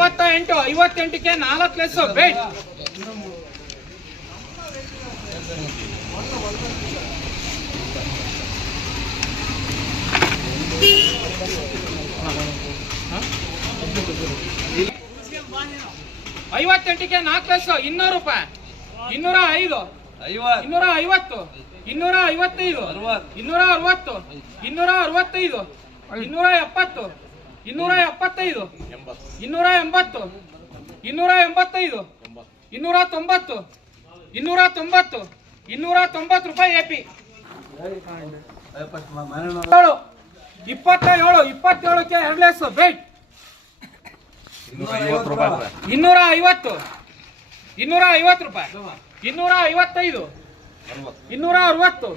ಐವತ್ತ ಎಂಟು ಐವತ್ತೆಂಟಕ್ಕೆ ನಾಲ್ಕು ಪ್ಲಸ್ ಬೇಟ್ ಐವತ್ತೆಂಟಕ್ಕೆ ನಾಲ್ಕು ಲೆಸ್ಸು ಇನ್ನೂರು ರೂಪಾಯಿ. ಇನ್ನೂರ ಐದು. ಇನ್ನೂರ ಐವತ್ತು. ಇನ್ನೂರ ಐವತ್ತೈದು. ಇನ್ನೂರ ಅರವತ್ತು. ಇನ್ನೂರ ಅರವತ್ತೈದು. ಇನ್ನೂರ ಎಪ್ಪತ್ತು. ಇನ್ನೂರ ಎಪ್ಪತ್ತೈದು. ಇನ್ನೂರ ಎಂಬತ್ತು. ಇನ್ನೂರ ಎಂಬತ್ತೈದು. ಇನ್ನೂರ ತೊಂಬತ್ತು. ಇನ್ನೂರ ತೊಂಬತ್ತು. ಇನ್ನೂರ ತೊಂಬತ್ತು ರೂಪಾಯಿ ಎ ಪಿ ಏಳು ಇಪ್ಪತ್ತ ಏಳು ಇಪ್ಪತ್ತೇಳಕ್ಕೆ ಎರಡು ಲೇಸು ಬೇಟ್ ಇನ್ನೂರ ಐವತ್ತು. ಇನ್ನೂರ ಐವತ್ತು ರೂಪಾಯಿ. ಇನ್ನೂರ ಐವತ್ತೈದು. ಇನ್ನೂರ ಅರವತ್ತು.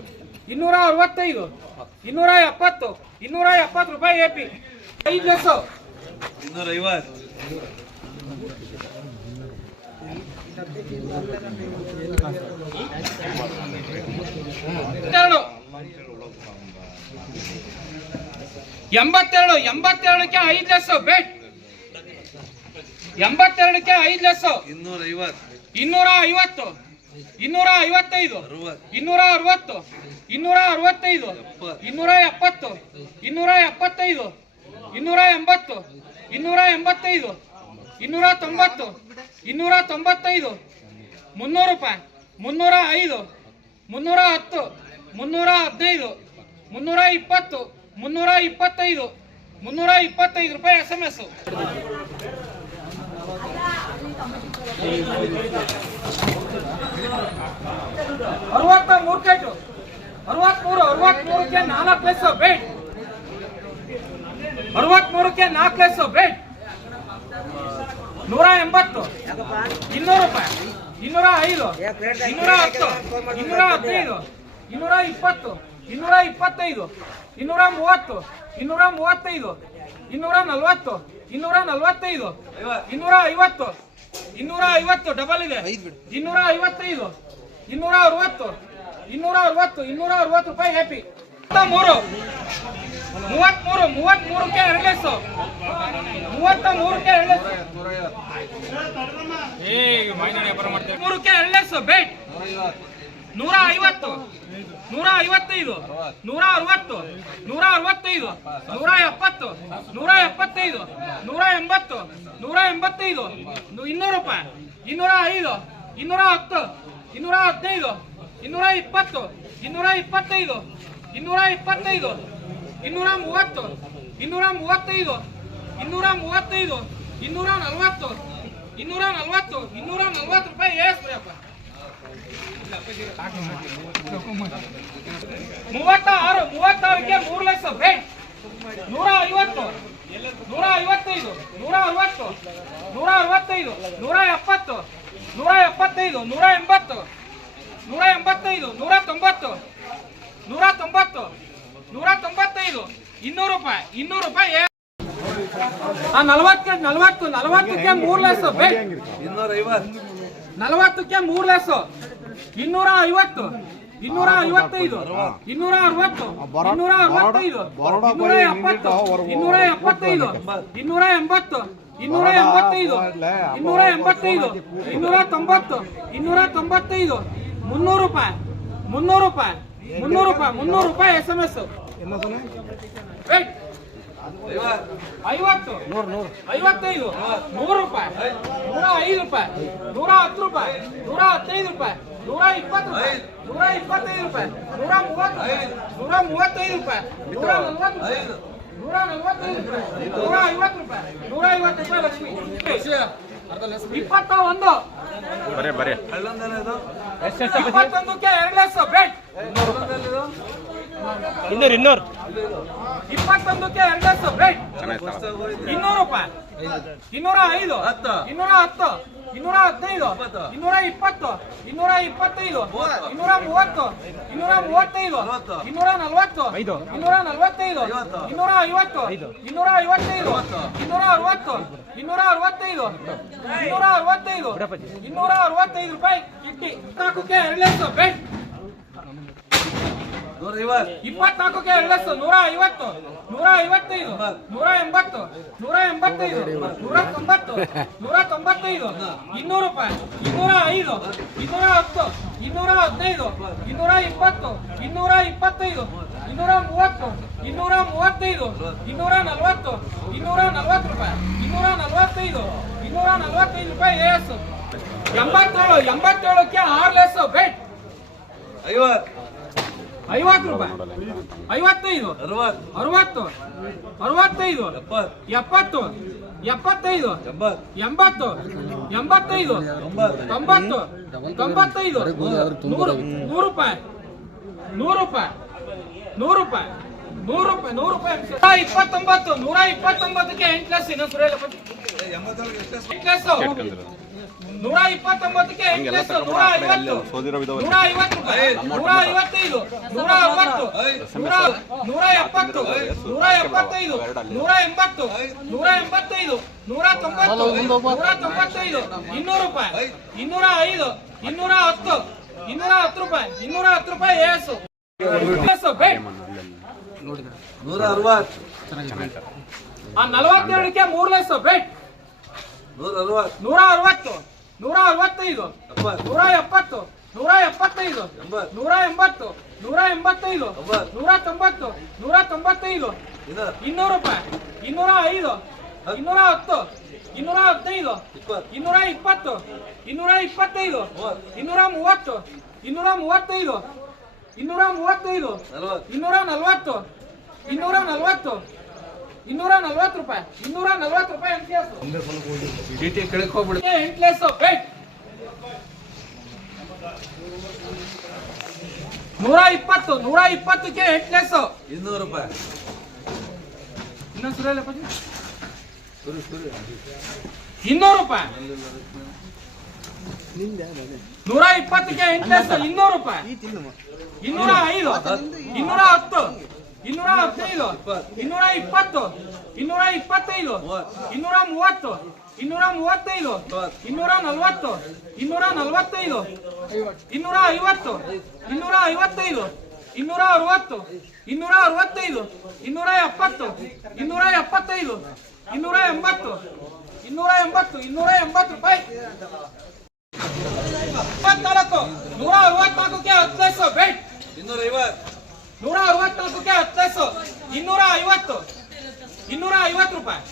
ಇನ್ನೂರ ಅರವತ್ತೈದು. ಇನ್ನೂರ ಎಪ್ಪತ್ತು. ಇನ್ನೂರ ಎಪ್ಪತ್ತು ರೂಪಾಯಿ ಎ ಪಿ ಎಂಬತ್ತೆರಡು, ಎಂಬತ್ತೆರಡಕ್ಕೆ ಐದು ಲಸ್ ಬೇಟ್. ಎಂಬತ್ತೆರಡಕ್ಕೆ ಐದು ಲಸ್ ಇನ್ನೂರ ಐವತ್ತು ಇನ್ನೂರ ಐವತ್ತು, ಇನ್ನೂರ ಐವತ್ತೈದು, ಇನ್ನೂರ ಅರವತ್ತು, ಇನ್ನೂರ ಅರವತ್ತೈದು, ಇನ್ನೂರ ಎಪ್ಪತ್ತು, ಇನ್ನೂರ ಎಪ್ಪತ್ತೈದು. ಇನ್ನೂರ ಎಂಬತ್ತು, ಇನ್ನೂರ ಎಂಬತ್ತೈದು, ಇನ್ನೂರ ತೊಂಬತ್ತು, ಇನ್ನೂರ ತೊಂಬತ್ತೈದು, ಮುನ್ನೂರು ರೂಪಾಯಿ, ಮುನ್ನೂರ ಐದು, ಮುನ್ನೂರ ಹತ್ತು, ಮುನ್ನೂರ ಹದಿನೈದು, ಮುನ್ನೂರ ಇಪ್ಪತ್ತು, ಮುನ್ನೂರ ಇಪ್ಪತ್ತೈದು ಮುನ್ನೂರ ಇಪ್ಪತ್ತೈದು ರೂಪಾಯಿ ಎಸ್ ಎಂ ಎಸ್ ಅರವತ್ತ ಮೂರು ಕೆಟ್ಟು ಅರವತ್ಮೂರು, ಅರವತ್ಮೂರಕ್ಕೆ ನಾಲ್ಕು ಪ್ಲೇಸು ಬೇಟ್ ಅರವತ್ಮೂರಕ್ಕೆ ನಾಲ್ಕು ಲೆಸ್ ಬೆಡ್ ನೂರ ಎಂಬತ್ತು. ಇನ್ನೂರು ರೂಪಾಯಿ. ಇನ್ನೂರ ಐದು. ಇನ್ನೂರ ಹತ್ತು. ಇನ್ನೂರ ಹದಿನೈದು. ಇನ್ನೂರ ಇಪ್ಪತ್ತು. ಇನ್ನೂರ ಇಪ್ಪತ್ತೈದು. ಇನ್ನೂರ ಮೂವತ್ತು. ಇನ್ನೂರ ಮೂವತ್ತೈದು. ಇನ್ನೂರ ನಲ್ವತ್ತು. ಇನ್ನೂರ ನಲ್ವತ್ತೈದು. ಇನ್ನೂರ ಐವತ್ತು. ಇನ್ನೂರ ಐವತ್ತು. ಡಬಲ್ ಇದೆ. ಇನ್ನೂರ ಐವತ್ತೈದು. ಇನ್ನೂರ ಅರವತ್ತು. ಇನ್ನೂರ ಅರವತ್ತು. ಇನ್ನೂರ ಅರವತ್ತು ರೂಪಾಯಿ ಹ್ಯಾಪಿ ಮೂರು ಮೂವತ್ಮೂರು ಮೂವತ್ಮೂರಕ್ಕೆ ಎರಡು ಲೆಸ್ಸು ಮೂವತ್ತ ಮೂರಕ್ಕೆ ಎರಡು ಲೆಸ್ಸು ಮೂರಕ್ಕೆ ಎರಡು ಲೆಸ್ಸು ಬೇಟ್ ನೂರ ಐವತ್ತು ನೂರ ಐವತ್ತೈದು ನೂರ ಅರವತ್ತು ನೂರ ಅರವತ್ತೈದು ನೂರ ಎಪ್ಪತ್ತು ನೂರ ಎಪ್ಪತ್ತೈದು ನೂರ ಎಂಬತ್ತು ನೂರ ಎಂಬತ್ತೈದು ಇನ್ನೂರು ರೂಪಾಯಿ ಇನ್ನೂರ ಐದು ಇನ್ನೂರ ಹತ್ತು ಇನ್ನೂರ ಹದಿನೈದು ಇನ್ನೂರ ಇಪ್ಪತ್ತು ಇನ್ನೂರ ಇಪ್ಪತ್ತೈದು ಇನ್ನೂರ ಇಪ್ಪತ್ತೈದು ಇನ್ನೂರ ಮೂವತ್ತು ಇನ್ನೂರ ಮೂವತ್ತೈದು ಇನ್ನೂರ ಮೂವತ್ತೈದು ಇನ್ನೂರ ನಲ್ವತ್ತು ಇನ್ನೂರ ನಲ್ವತ್ತು ಇನ್ನೂರ ನಲ್ವತ್ತು ರೂಪಾಯಿ ಏಸ್ಬಿಡಪ್ಪ ಮೂವತ್ತ ಆರು ಮೂವತ್ತಾರಕ್ಕೆ ಮೂರು ಲಕ್ಷ ಬೇಟ್ ನೂರ ಐವತ್ತು ನೂರ ಐವತ್ತೈದು ನೂರ ಅರವತ್ತು ನೂರ ಅರವತ್ತೈದು ನೂರ ಎಪ್ಪತ್ತು ನೂರ ಎಪ್ಪತ್ತೈದು ನೂರ ಎಂಬತ್ತು ನೂರ ಎಂಬತ್ತೈದು ನೂರ ತೊಂಬತ್ತು ನೂರ ತೊಂಬತ್ತು ನೂರ ತೊಂಬತ್ತೈದು ಇನ್ನೂರು ರೂಪಾಯಿ ಇನ್ನೂರು ರೂಪಾಯಿ ನಲವತ್ತಕ್ಕೆ ನಲವತ್ತು ನಲವತ್ತಕ್ಕೆ ಮೂರು ಐವತ್ ನಲವತ್ತಕ್ಕೆ ಮೂರು ಲಸು. ಇನ್ನೂರ ಐವತ್ತು, ಇನ್ನೂರ ಐವತ್ತೈದು, ಇನ್ನೂರ ಅರವತ್ತು, ಇನ್ನೂರ ಅರವತ್ತೈದು, ಇನ್ನೂರ ಎಪ್ಪತ್ತು, ಇನ್ನೂರ ಎಪ್ಪತ್ತೈದು, ಇನ್ನೂರ ಎಂಬತ್ತು, ಇನ್ನೂರ ಎಂಬತ್ತೈದು ಇನ್ನೂರ ಎಂಬತ್ತೈದು, ಇನ್ನೂರ ತೊಂಬತ್ತು, ಇನ್ನೂರ ತೊಂಬತ್ತೈದು. ಮುನ್ನೂರು ರೂಪಾಯಿ ಮುನ್ನೂರು ರೂಪಾಯಿ ಮುನ್ನೂರು ರೂಪಾಯಿ ಮುನ್ನೂರು ರೂಪಾಯಿ ಎಸ್ ಎಂ ಎಸ್ ಐವತ್ತು ಐವತ್ತೈದು ನೂರು ರೂಪಾಯಿ ನೂರ ಐದು ರೂಪಾಯಿ ನೂರ ಹತ್ತು ರೂಪಾಯಿ ನೂರ ಹದಿನೈದು ರೂಪಾಯಿ ನೂರ ಇಪ್ಪತ್ತು ರೂಪಾಯಿ ನೂರ ಇಪ್ಪತ್ತೈದು ರೂಪಾಯಿ ನೂರ ಮೂವತ್ತು ರೂಪಾಯಿ ನೂರ ಮೂವತ್ತೈದು ರೂಪಾಯಿ ನೂರ ನಲ್ವತ್ತು ನೂರ ನಲ್ವತ್ತೈದು ರೂಪಾಯಿ ನೂರ ಐವತ್ತು ರೂಪಾಯಿ ನೂರ ಐವತ್ತು ರೂಪಾಯಿ ಲಕ್ಷ್ಮಿ ಇಪ್ಪತ್ತ ಒಂದು ಹಳ್ಳೊಂದನೇದು ಇಪ್ಪತ್ತೊಂದಕ್ಕೆ ಎರಡು ಲಕ್ಷ ಬೇಟ್ ಇನ್ನೂರು ಇನ್ನೂರು. ಇಪ್ಪತ್ತೊಂದಕ್ಕೆ ಎರಡು ಹೋಯ್ತು. ಇನ್ನೂರು ರೂಪಾಯಿ. ಇನ್ನೂರ ಐದು. ಹತ್ತು. ಇನ್ನೂರ ಹತ್ತು. ಇನ್ನೂರ ಹದಿನೈದು. ಇನ್ನೂರ ಇಪ್ಪತ್ತು. ಇನ್ನೂರ ಇಪ್ಪತ್ತೈದು. ಇನ್ನೂರ ಮೂವತ್ತು. ಇನ್ನೂರ ಮೂವತ್ತೈದು. ನಲವತ್ತು. ಇನ್ನೂರ ನಲವತ್ತು. ಐದು. ಇನ್ನೂರ ನಲವತ್ತೈದು. ಇನ್ನೂರ ಐವತ್ತು. ಇನ್ನೂರ ಐವತ್ತೈದು. ಅರವತ್ತು. ಇನ್ನೂರ ಅರವತ್ತು. ಇನ್ನೂರ ಅರವತ್ತೈದು. ಇನ್ನೂರ ಅರವತ್ತೈದು. ಇನ್ನೂರ ಅರವತ್ತೈದು ರೂಪಾಯಿ ಕಿಟ್ಟಿ. ನಾಲ್ಕಕ್ಕೆ ಎರಡು ಲಕ್ಷ ಬೆಟ್ ಇಪ್ಪತ್ನಾಲ್ಕಕ್ಕೆ ಎರಡು ಲಕ್ಷ ನೂರ ಐವತ್ತು ನೂರ ಐವತ್ತೈದು ನೂರ ಎಂಬತ್ತು ನೂರ ಎಂಬತ್ತೈದು ನೂರ ತೊಂಬತ್ತು ನೂರ ತೊಂಬತ್ತೈದು ಇನ್ನೂರು ರೂಪಾಯಿ. ಇನ್ನೂರ ಐದು ಇನ್ನೂರ ಹತ್ತು ಇನ್ನೂರ ಹದಿನೈದು ಇನ್ನೂರ ಇಪ್ಪತ್ತು ಇನ್ನೂರ ಇಪ್ಪತ್ತೈದು ಇನ್ನೂರ ಮೂವತ್ತು ಇನ್ನೂರ ಮೂವತ್ತೈದು ಇನ್ನೂರ ನಲವತ್ತು ಇನ್ನೂರ ನಲವತ್ತು ರೂಪಾಯಿ. ಇನ್ನೂರ ನಲವತ್ತೈದು ಇನ್ನೂರ ನಲವತ್ತೈದು ರೂಪಾಯಿ ಎಸ್ ಎಂಬತ್ತೇಳು. ಎಂಬತ್ತೇಳಕ್ಕೆ ಆರು ಲೆಸ್ ಬೆಟ್ ಐವತ್ತು. ಐವತ್ತು ರೂಪಾಯಿ. ಐವತ್ತೈದು. ಅರವತ್ತು. ಅರವತ್ತು. ಅರವತ್ತೈದು. ಎಪ್ಪತ್ತು. ಎಪ್ಪತ್ತು. ಎಪ್ಪತ್ತೈದು. ಎಂಬತ್ತು. ಎಂಬತ್ತು. ಎಂಬತ್ತೈದು. ತೊಂಬತ್ತು. ತೊಂಬತ್ತು. ತೊಂಬತ್ತೈದು. ನೂರು. ನೂರು ರೂಪಾಯಿ. ನೂರು ರೂಪಾಯಿ. ನೂರು ರೂಪಾಯಿ. ನೂರು ರೂಪಾಯಿ. ನೂರು ರೂಪಾಯಿ ಇಪ್ಪತ್ತೊಂಬತ್ತು. ನೂರ ಇಪ್ಪತ್ತೊಂಬತ್ತಕ್ಕೆ ಎಂಟು ಇನ್ನೊಂದು ಎಂಬತ್ತೇಳು ಎಷ್ಟು ಎಂಟು ಲಕ್ಷ ನೂರ ಇಪ್ಪತ್ತೊಂಬತ್ತಕ್ಕೆ ನೂರ ಐವತ್ತು ನೂರ ಐವತ್ತು ರೂಪಾಯಿ. ನೂರ ಐವತ್ತೈದು ನೂರ ಅರವತ್ತು ನೂರ ನೂರ ಎಪ್ಪತ್ತು ನೂರ ಎಪ್ಪತ್ತೈದು ನೂರ ಎಂಬತ್ತು ನೂರ ಎಂಬತ್ತೈದು ನೂರ ತೊಂಬತ್ತು ನೂರ ತೊಂಬತ್ತೈದು ಇನ್ನೂರು ರೂಪಾಯಿ ಇನ್ನೂರ ಐದು ಇನ್ನೂರ ಹತ್ತು ಇನ್ನೂರ ಹತ್ತು ರೂಪಾಯಿ ಇನ್ನೂರ ಹತ್ತು ರೂಪಾಯಿ. ಏಸು. ನೂರ ಅರವತ್ತು ಆ ನಲವತ್ತೇಳಕ್ಕೆ ಮೂರು ಲಕ್ಷ ಬೆಟ್ ನೂರ ಅರವತ್ತು ನೂರ ಅರವತ್ತು ನೂರ ಅರವತ್ತೈದು ಎಪ್ಪತ್ತು ನೂರ ಎಪ್ಪತ್ತು ನೂರ ಎಪ್ಪತ್ತೈದು ಎಂಬತ್ತು ನೂರ ಎಂಬತ್ತು ನೂರ ಎಂಬತ್ತೈದು ತೊಂಬತ್ತು. ನೂರ ತೊಂಬತ್ತು ನೂರ ತೊಂಬತ್ತೈದು ಇನ್ನೂರು ಇನ್ನೂರು ರೂಪಾಯಿ ಇನ್ನೂರ ಐದು ಇನ್ನೂರ ಹತ್ತು ಇನ್ನೂರ ಹದಿನೈದು ಇಪ್ಪತ್ತು ಇನ್ನೂರ ಇಪ್ಪತ್ತು ಇನ್ನೂರ ಇಪ್ಪತ್ತೈದು ಮೂವತ್ತು ಇನ್ನೂರ ಮೂವತ್ತು ಇನ್ನೂರ ಮೂವತ್ತೈದು ಇನ್ನೂರ ಮೂವತ್ತೈದು ನಲವತ್ತು ಇನ್ನೂರ ನಲ್ವತ್ತು ಇನ್ನೂರ ನಲ್ವತ್ತು ಇನ್ನೂರ ನಲ್ವತ್ತು ರೂಪಾಯಿ ಇನ್ನೂರ ನಲ್ವತ್ತು ರೂಪಾಯಿ ಎಂಟು ಡಿ ಟಿ ಕೆಳಗೆ ಹೋಗ್ಬಿಡಿ. ಎಂಟ್ಲೆಸ್ ಬೆಟ್ ನೂರ ಇಪ್ಪತ್ತು ನೂರ ಇಪ್ಪತ್ತಕ್ಕೆ ಎಂಟ್ಲೆಸ್. ಇನ್ನೂರು ರೂಪಾಯಿ. ಇನ್ನೊಂದು ಸುರೇಲ ಸುರಿ ಸುರಿ. ಇನ್ನೂರು ರೂಪಾಯಿ. ನೂರ ಇಪ್ಪತ್ತಕ್ಕೆ ಎಂಟ್ಲೆಸ್ ಇನ್ನೂರು ರೂಪಾಯಿ. ಇನ್ನೂರ ಐದು ಇನ್ನೂರ ಹತ್ತು. ಇನ್ನೂರ ಹದಿನೈದು, ಇನ್ನೂರ ಇಪ್ಪತ್ತು, ಇನ್ನೂರ ಇಪ್ಪತ್ತೈದು, ಇನ್ನೂರ ಮೂವತ್ತು, ಇನ್ನೂರ ಮೂವತ್ತೈದು, ಇನ್ನೂರ ನಲ್ವತ್ತು, ಇನ್ನೂರ ನಲ್ವತ್ತೈದು, ಇನ್ನೂರ ಐವತ್ತು, ಇನ್ನೂರ ಐವತ್ತೈದು, ಇನ್ನೂರ ಅರವತ್ತು, ಇನ್ನೂರ ಅರವತ್ತೈದು, ಇನ್ನೂರ ಎಪ್ಪತ್ತು, ಇನ್ನೂರ ಎಪ್ಪತ್ತೈದು, ಇನ್ನೂರ ಎಂಬತ್ತು ಇನ್ನೂರ ಎಂಬತ್ತು ಇನ್ನೂರ ಎಂಬತ್ತು ರೂಪಾಯಿ. ಇಪ್ಪತ್ನಾಲ್ಕು, ನೂರ ಅರವತ್ನಾಲ್ಕಕ್ಕೆ ಹತ್ತು ಲಕ್ಷ ಬೇಟ್ ಇನ್ನೂರ ಐವತ್ತು. ನೂರ ಅರವತ್ನಾಲ್ಕಕ್ಕೆ ಹತ್ತು ಲಕ್ಷ ಇನ್ನೂರ ಐವತ್ತು ಇನ್ನೂರ ಐವತ್ತು ರೂಪಾಯಿ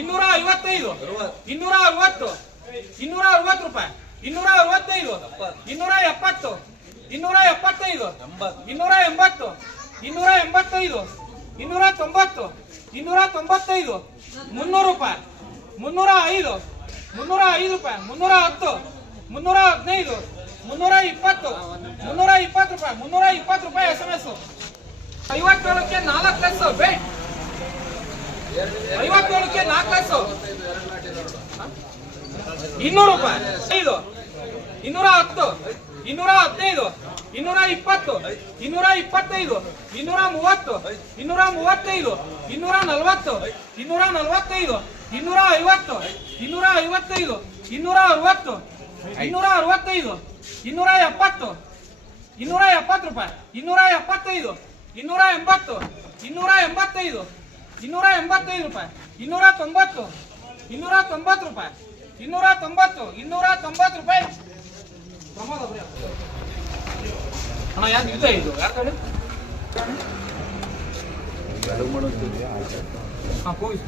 ಇನ್ನೂರ ಐವತ್ತೈದು ಅರವತ್ತು ಇನ್ನೂರ ಅರವತ್ತು ಇನ್ನೂರ ಅರವತ್ತು ರೂಪಾಯಿ ಇನ್ನೂರ ಅರವತ್ತೈದು ಇನ್ನೂರ ಎಪ್ಪತ್ತು ಇನ್ನೂರ ಎಪ್ಪತ್ತೈದು ಎಂಬತ್ತು ಇನ್ನೂರ ಎಂಬತ್ತು ಇನ್ನೂರ ಎಂಬತ್ತೈದು ಇನ್ನೂರ ತೊಂಬತ್ತು ಇನ್ನೂರ ತೊಂಬತ್ತೈದು ಮುನ್ನೂರು ರೂಪಾಯಿ ಮುನ್ನೂರ ಐದು ಮುನ್ನೂರ ಐದು ರೂಪಾಯಿ ಮುನ್ನೂರ ಹತ್ತು ಮುನ್ನೂರ ಹದಿನೈದು ಮುನ್ನೂರ ಇಪ್ಪತ್ತು ಮುನ್ನೂರ ಇಪ್ಪತ್ತು ರೂಪಾಯಿ ಮುನ್ನೂರ ಇಪ್ಪತ್ತು ರೂಪಾಯಿ ಎಸ್ ಎಂ ಎಸ್ ಐವತ್ತೇಳಕ್ಕೆ ನಾಲ್ಕು ಲಕ್ಷ ಬೇಟ್ ಐವತ್ತೇಳಕ್ಕೆ ನಾಲ್ಕು ಲಕ್ಷ ಇನ್ನೂರು ರೂಪಾಯಿ. ಐದು. ಇನ್ನೂರ ಹತ್ತು. ಇನ್ನೂರ ಹದಿನೈದು. ಇನ್ನೂರ ಇಪ್ಪತ್ತು. ಇನ್ನೂರ ಇಪ್ಪತ್ತೈದು. ಇನ್ನೂರ ಮೂವತ್ತು. ಇನ್ನೂರ ಮೂವತ್ತೈದು. ಇನ್ನೂರ ನಲವತ್ತು. ಇನ್ನೂರ ನಲವತ್ತೈದು. ಇನ್ನೂರ ಐವತ್ತು. ಇನ್ನೂರ ಐವತ್ತೈದು. ಇನ್ನೂರ ಅರವತ್ತು. ಇನ್ನೂರ ಅರವತ್ತೈದು. ಇನ್ನೂರ ಎಪ್ಪತ್ತು. ಇನ್ನೂರ ಎಪ್ಪತ್ತು ರೂಪಾಯಿ. ಇನ್ನೂರ ಎಪ್ಪತ್ತೈದು. ಇನ್ನೂರ ಎಂಬತ್ತು ಇನ್ನೂರ ಎಂಬತ್ತೈದು ಇನ್ನೂರ ಎಂಬತ್ತೈದು ರೂಪಾಯಿ ಇನ್ನೂರ ತೊಂಬತ್ತು ಇನ್ನೂರ ತೊಂಬತ್ತು ರೂಪಾಯಿ ಇನ್ನೂರ ತೊಂಬತ್ತು ಇನ್ನೂರ ತೊಂಬತ್ತು ರೂಪಾಯಿ. ಅಣ್ಣ ಯಾರು ಯುದ್ಧ ಇದು ಹೋಗಿ.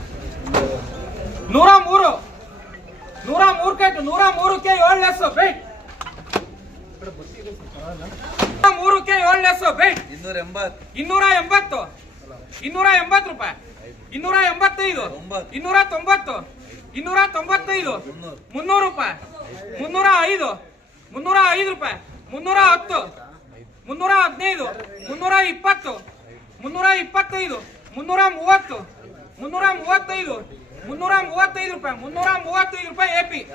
ನೂರ ಮೂರು ನೂರ ಮೂರು ಕೆಟ್ಟು ನೂರ ಮೂರಕ್ಕೆ ಏಳು ಬೇಟ್ ನೂರ ಮೂರಕ್ಕೆ ಏಳು ಲೆಸ್ ಬೇಟ್ ಇನ್ನೂರ ಎಂಬತ್ತು ಇನ್ನೂರ ಎಂಬತ್ತು. ಇನ್ನೂರ ಎಂಬತ್ತು ರೂಪಾಯಿ. ಇನ್ನೂರ ಎಂಬತ್ತೈದು. ಇನ್ನೂರ ತೊಂಬತ್ತು. ಇನ್ನೂರ ತೊಂಬತ್ತೈದು. ಮುನ್ನೂರು. ಮುನ್ನೂರು ರೂಪಾಯಿ. ಮುನ್ನೂರ ಐದು. ಮುನ್ನೂರ ಐದು ರೂಪಾಯಿ. ಮುನ್ನೂರ ಹತ್ತು. ಮುನ್ನೂರ ಹದಿನೈದು. ಮುನ್ನೂರ ಇಪ್ಪತ್ತು. ಮುನ್ನೂರ ಇಪ್ಪತ್ತೈದು. ಮುನ್ನೂರ ಮೂವತ್ತು. ಮುನ್ನೂರ ಮೂವತ್ತೈದು. ಮುನ್ನೂರ ಮೂವತ್ತೈದು ರೂಪಾಯಿ. ಮುನ್ನೂರ ಮೂವತ್ತೈದು ರೂಪಾಯಿ ಎ ಪಿ